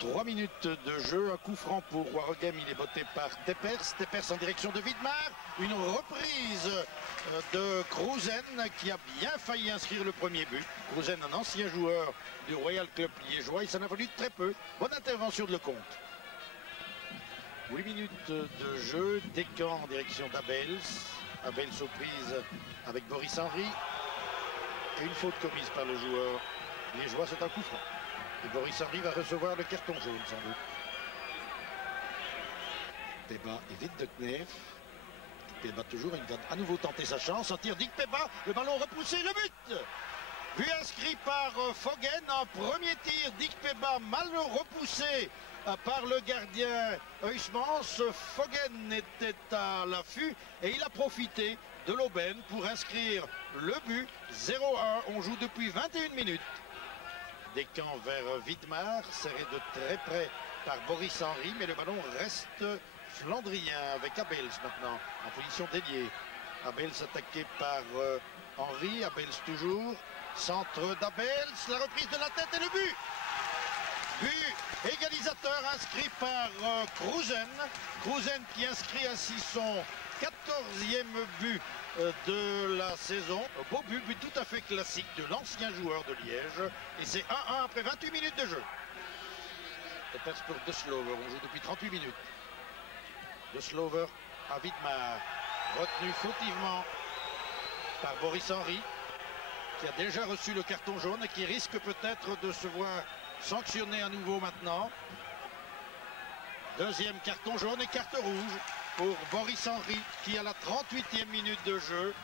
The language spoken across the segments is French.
3 minutes de jeu, un coup franc pour Waregem, il est botté par Teppers. Teppers en direction de Widmar, une reprise de Kroosen qui a bien failli inscrire le premier but. Kroosen, un ancien joueur du Royal Club liégeois, il s'en a fallu très peu. Bonne intervention de Lecomte. 8 minutes de jeu, Descamps en direction d'Abels. Abels aux prises avec Boris Henry. Et une faute commise par le joueur liégeois, c'est un coup franc. Et Boris Henry va recevoir le carton jaune sans doute. Peba évite de Knef. Peba toujours, il va à nouveau tenter sa chance. Un tir d'Ick Peba, le ballon repoussé, le but. But inscrit par Foggen, un premier tir d'Ick Peba mal repoussé par le gardien Huysmans. Foggen était à l'affût et il a profité de l'aubaine pour inscrire le but. 0-1, on joue depuis 21 minutes. Descamps vers Widmar, serré de très près par Boris Henry, mais le ballon reste flandrien avec Abels maintenant en position dédiée. Abels attaqué par Henry, Abels toujours, centre d'Abels, la reprise de la tête et le but. But égalisateur inscrit par Kroosen. Kroosen qui inscrit ainsi son 14e but de la saison. Beau but tout à fait classique de l'ancien joueur de Liège. Et c'est 1-1 après 28 minutes de jeu. Teppers pour De Slover, on joue depuis 38 minutes. De Slover à Widmar, retenu fautivement par Boris Henry, qui a déjà reçu le carton jaune et qui risque peut-être de se voir sanctionné à nouveau maintenant. Deuxième carton jaune et carte rouge pour Boris Henry qui à la 38e minute de jeu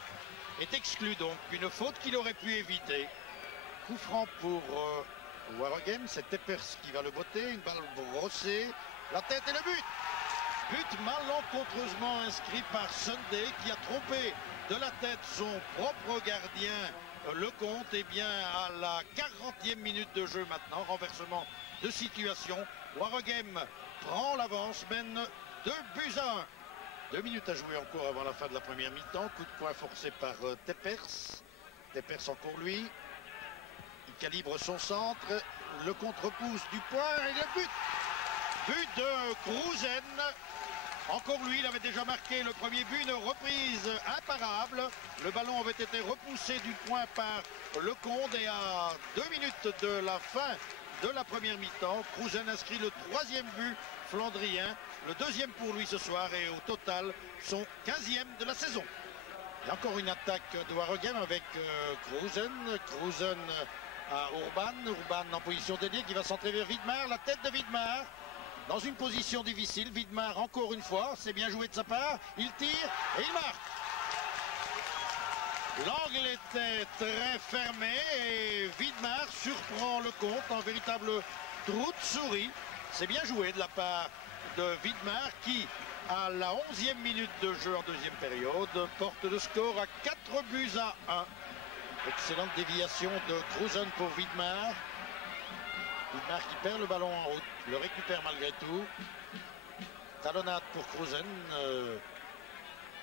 est exclu, donc une faute qu'il aurait pu éviter. Coup franc pour Waregem, c'est Teppers qui va le botter, une balle brossée, la tête et le but. But malencontreusement inscrit par Sunday qui a trompé de la tête son propre gardien Lecomte. Et bien à la 40e minute de jeu maintenant, renversement de situation. Waregem prend l'avance, mène 2-1. 2 minutes à jouer encore avant la fin de la première mi-temps. Coup de poing forcé par Teppers. Teppers encore lui. Il calibre son centre. Le contre-pouce du poing et le but. But de Kroosen. Encore lui, il avait déjà marqué le premier but, une reprise imparable. Le ballon avait été repoussé du point par Lecomte et à 2 minutes de la fin de la première mi-temps, Kroosen inscrit le 3e but flandrien, le 2e pour lui ce soir et au total son 15e de la saison. Il y a encore une attaque de Waregem avec Kroosen. Kroosen à Urban. Urban en position dédiée qui va centrer vers Widmar. La tête de Widmar. Dans une position difficile, Widmar encore une fois, c'est bien joué de sa part, il tire et il marque. L'angle était très fermé et Widmar surprend Lecomte en véritable trou de souris. C'est bien joué de la part de Widmar qui, à la 11e minute de jeu en deuxième période, porte le score à 4-1. Excellente déviation de Kroosen pour Widmar. Widmar qui perd le ballon en haut, le récupère malgré tout. Talonnade pour Kroosen.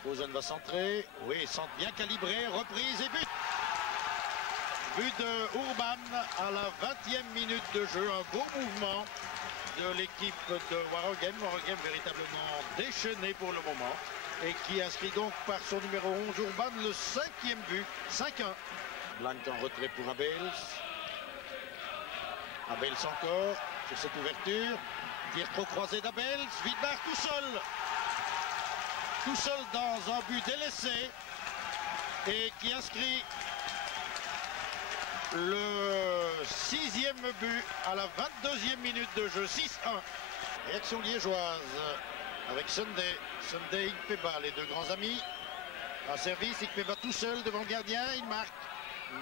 Kroosen va centrer. Oui, centre bien calibré, reprise et but. But de Urban à la 20e minute de jeu. Un beau mouvement de l'équipe de Waregem. Waregem véritablement déchaîné pour le moment. Et qui inscrit donc par son numéro 11 Urban le 5e but. 5-1. Blanc en retrait pour Abels. Abels encore sur cette ouverture. Tir trop croisé d'Abels. Widmar tout seul. Tout seul dans un but délaissé. Et qui inscrit le 6e but à la 22e minute de jeu. 6-1. Réaction liégeoise avec Sunday. Sunday, Ick Peba, les deux grands amis. Un service, Ick Peba tout seul devant le gardien. Il marque.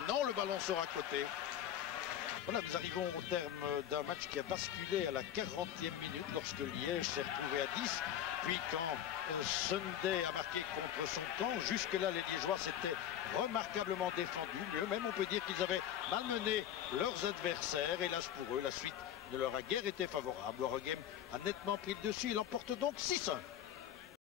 Non, le ballon sort à côté. Voilà, nous arrivons au terme d'un match qui a basculé à la 40e minute lorsque Liège s'est retrouvé à 10. Puis quand Sunday a marqué contre son camp, jusque-là les Liégeois s'étaient remarquablement défendus. Mieux même, on peut dire qu'ils avaient malmené leurs adversaires. Hélas pour eux, la suite ne leur a guère été favorable. Waregem a nettement pris le dessus. Il emporte donc 6-1.